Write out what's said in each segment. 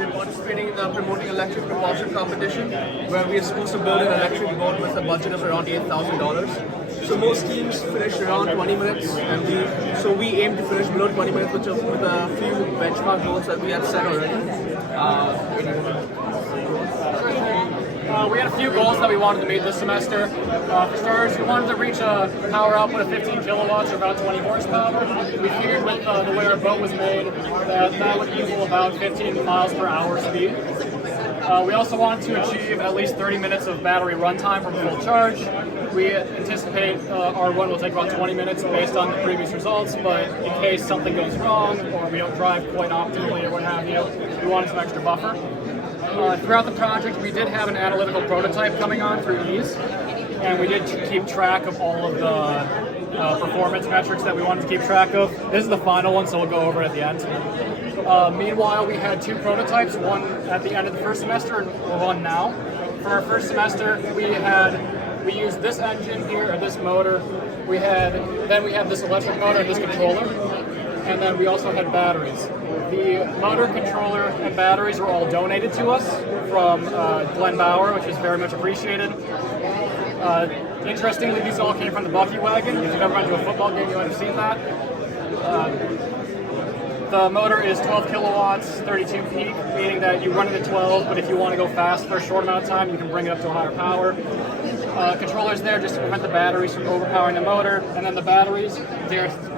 we're participating in the Promoting Electric Propulsion competition, where we are supposed to build an electric boat with a budget of around $8,000. So most teams finish around 20 minutes, and we aim to finish below 20 minutes with a few benchmark goals that we had set already. We had a few goals that we wanted to meet this semester. For starters, we wanted to reach a power output of 15 kilowatts or about 20 horsepower. We figured with the way our boat was made that would equal about 15 miles per hour speed. We also wanted to achieve at least 30 minutes of battery runtime from full charge. We anticipate our run will take about 20 minutes based on the previous results, but in case something goes wrong or we don't drive quite optimally or what have you, we wanted some extra buffer. Throughout the project, we did have an analytical prototype coming on for ease, and we did keep track of all of the performance metrics that we wanted to keep track of. This is the final one, so we'll go over it at the end. Meanwhile, we had two prototypes, one at the end of the first semester and one now. For our first semester, we used this engine here, or this motor. Then we had this electric motor and this controller, and then we also had batteries. The motor, controller, and batteries were all donated to us from Glenn Bauer, which is very much appreciated. Interestingly, these all came from the Bucky wagon. If you've ever been to a football game, you might have seen that. The motor is 12 kilowatts, 32 peak, meaning that you run it at 12, but if you want to go fast for a short amount of time, you can bring it up to a higher power. Controllers there just to prevent the batteries from overpowering the motor, and then the batteries,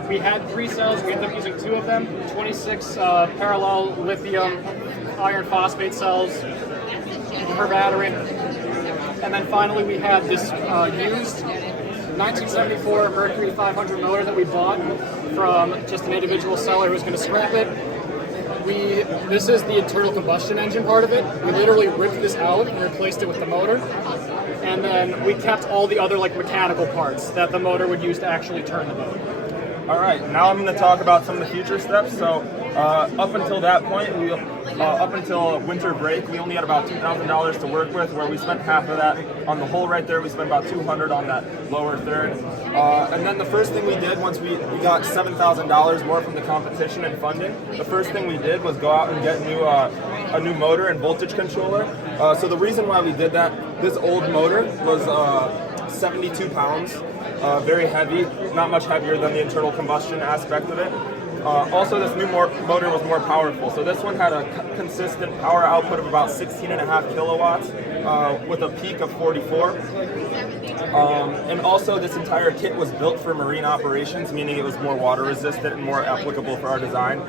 we had 3 cells, we ended up using 2 of them, 26 parallel lithium iron phosphate cells per battery. And then finally we had this used 1974 Mercury 500 motor that we bought from just an individual seller who was going to scrap it. This is the internal combustion engine part of it. We literally ripped this out and replaced it with the motor. And then we kept all the other mechanical parts that the motor would use to actually turn the boat. All right, now I'm going to talk about some of the future steps. So up until that point, up until winter break, we only had about $2,000 to work with, where we spent half of that on the hole right there. We spent about $200 on that lower third. And then the first thing we did once we got $7,000 more from the competition and funding, the first thing we did was go out and get a new motor and voltage controller. So the reason why we did that, this old motor was 72 pounds. Very heavy, not much heavier than the internal combustion aspect of it. Also, this new motor was more powerful. So this one had a consistent power output of about 16.5 kilowatts with a peak of 44. And also, this entire kit was built for marine operations, meaning it was more water resistant and more applicable for our design.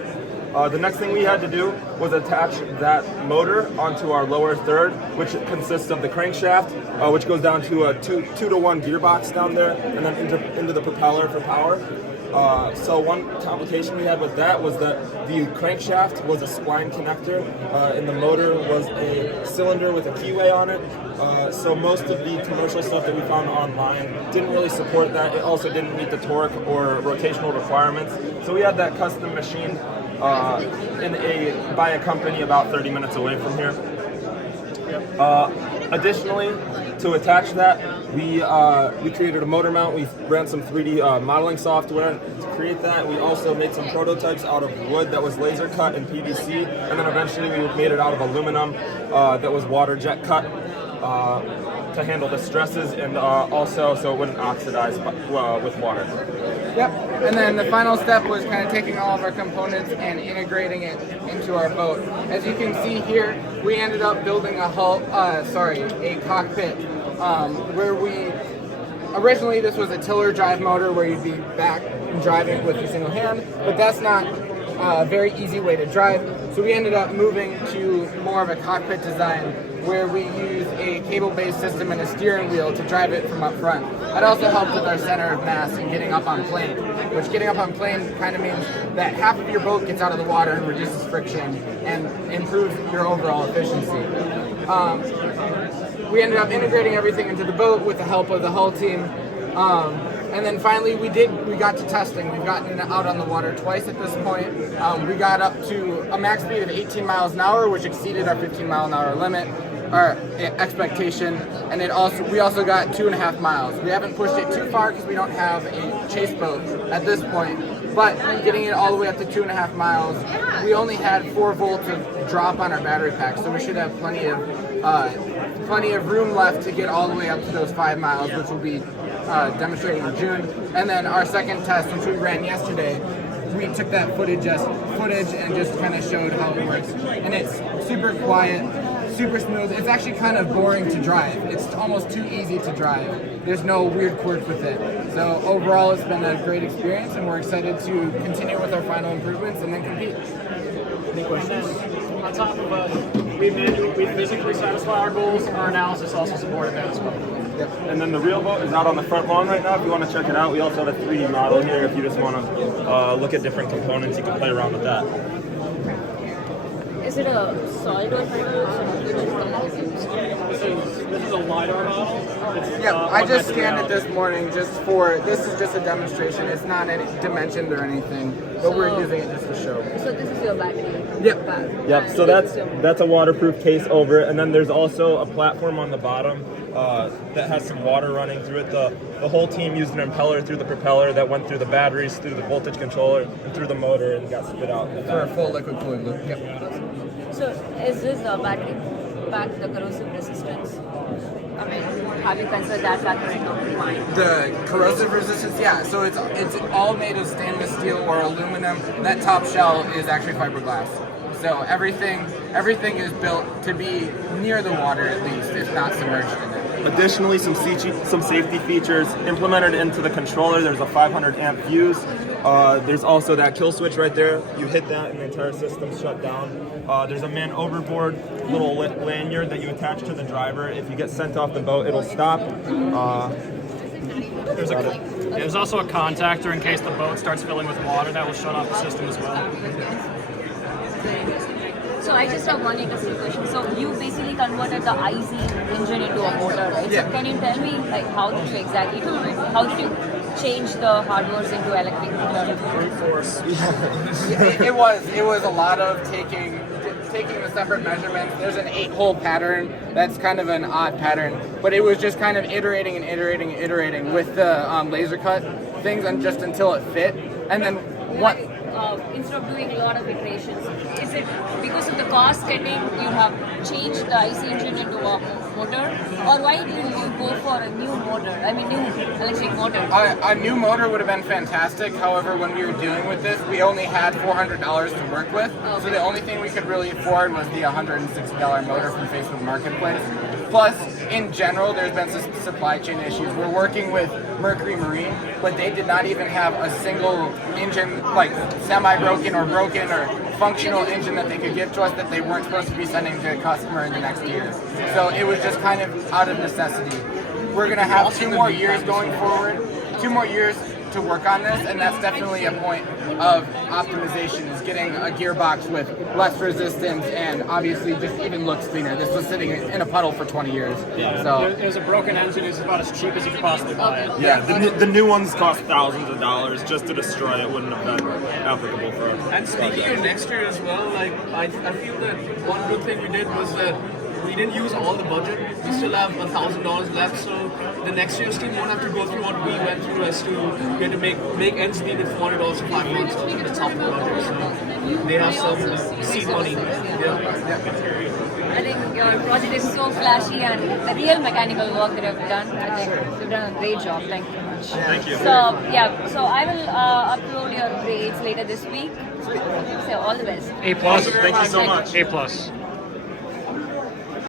The next thing we had to do was attach that motor onto our lower third, which consists of the crankshaft, which goes down to a 2-to-1 gearbox down there, and then into the propeller for power. So one complication we had with that was that the crankshaft was a spline connector, and the motor was a cylinder with a keyway on it. So most of the commercial stuff that we found online didn't really support that. It also didn't meet the torque or rotational requirements. So we had that custom machine by a company about 30 minutes away from here. Additionally, to attach that, we created a motor mount. We ran some 3D modeling software to create that. We also made some prototypes out of wood that was laser cut in PVC, and then eventually we made it out of aluminum that was water jet cut to handle the stresses, and also so it wouldn't oxidize with water. Yep, and then the final step was kind of taking all of our components and integrating it into our boat. As you can see here, we ended up building a cockpit where originally this was a tiller drive motor where you'd be back and driving with a single hand, but that's not a very easy way to drive. So we ended up moving to more of a cockpit design where we use a cable-based system and a steering wheel to drive it from up front. That also helped with our center of mass and getting up on plane, which getting up on plane kind of means that half of your boat gets out of the water and reduces friction and improves your overall efficiency. We ended up integrating everything into the boat with the help of the hull team. And then finally we got to testing. We've gotten out on the water twice at this point. We got up to a max speed of 18 miles an hour, which exceeded our 15 mile an hour limit, our expectation. And we also got 2.5 miles. We haven't pushed it too far because we don't have a chase boat at this point. but getting it all the way up to 2.5 miles, we only had 4 volts of drop on our battery pack, so we should have plenty of room left to get all the way up to those 5 miles, which will be demonstrating in June. And then our second test, which we ran yesterday, we took that footage and just kind of showed how it works. And it's super quiet, super smooth. It's actually kind of boring to drive. It's almost too easy to drive. There's no weird quirks with it. So overall, it's been a great experience, and we're excited to continue with our final improvements and then compete. Any questions? On top of we physically satisfy our goals, our analysis also supported that as well. Yep. And then the real boat is out on the front lawn right now. If you want to check it out, we also have a 3D model here. If you just want to look at different components, you can play around with that. Is it a solid or hybrid? This is a LiDAR model. Yeah, I just scanned it this morning this is just a demonstration. It's not any dimensioned or anything, but we're using it just to show. So this is your battery? Yep. Pack. Yep, And so this is your- that's a waterproof case over it, and then there's also a platform on the bottom that has some water running through it. The whole team used an impeller through the propeller that went through the batteries, through the voltage controller, and through the motor, and got spit out in the For a back. full liquid cooling loop. Yep. So is this battery pack the corrosive resistance? I mean, have you considered that factor into mind? The corrosive resistance, yeah. So it's all made of stainless steel or aluminum. That top shell is actually fiberglass. So everything is built to be near the water at least, if not submerged in it. Additionally, some safety features implemented into the controller. There's a 500 amp fuse. There's also that kill switch right there. You hit that and the entire system's shut down. There's a man overboard little lanyard that you attach to the driver. If you get sent off the boat, it'll stop. There's also a contactor in case the boat starts filling with water that will shut off the system as well. So I just have one interesting question. So you basically converted the IC engine into a motor, right? Yeah. So can you tell me like how did you exactly do it? How did you change the hardwares into electric motor? It was a lot of taking the separate measurements. There's an 8-hole pattern. That's kind of an odd pattern, but it was just kind of iterating with the laser cut things and just until it fit. And then what? Instead of doing a lot of iterations, is it because of the cost cutting you have changed the IC engine into a motor, or why did you go for a new motor? I mean, new electric motor. A new motor would have been fantastic. However, when we were dealing with this, we only had $400 to work with. So the only thing we could really afford was the $160 motor from Facebook Marketplace. Plus, in general, there's been some supply chain issues. We're working with Mercury Marine, but they did not even have a single engine, like semi-broken or broken or functional engine that they could give to us that they weren't supposed to be sending to a customer in the next year. So it was just kind of out of necessity. We're going to have 2 more years going forward, 2 more years to work on this, and that's definitely a point of optimization, is getting a gearbox with less resistance and obviously just even looks cleaner. This was sitting in a puddle for 20 years. So There's a broken engine. It's about as cheap as you could possibly buy it. Yeah, the new ones cost thousands of dollars. Just to destroy it wouldn't have been applicable for us. And speaking of next year as well, like I feel that one good thing we did was that we didn't use all the budget. We still have $1,000 left, so the next year's team won't have to go through what we went through as to we had to make ends meet with $400 for 5 months at the top of the budget. So they have some seed money. I think your project is so flashy and the real mechanical work that you've done. I think you've done a great job. Thank you very much. Thank you. So I will upload your grades later this week. So all the best. A plus. Thank you so much. A plus.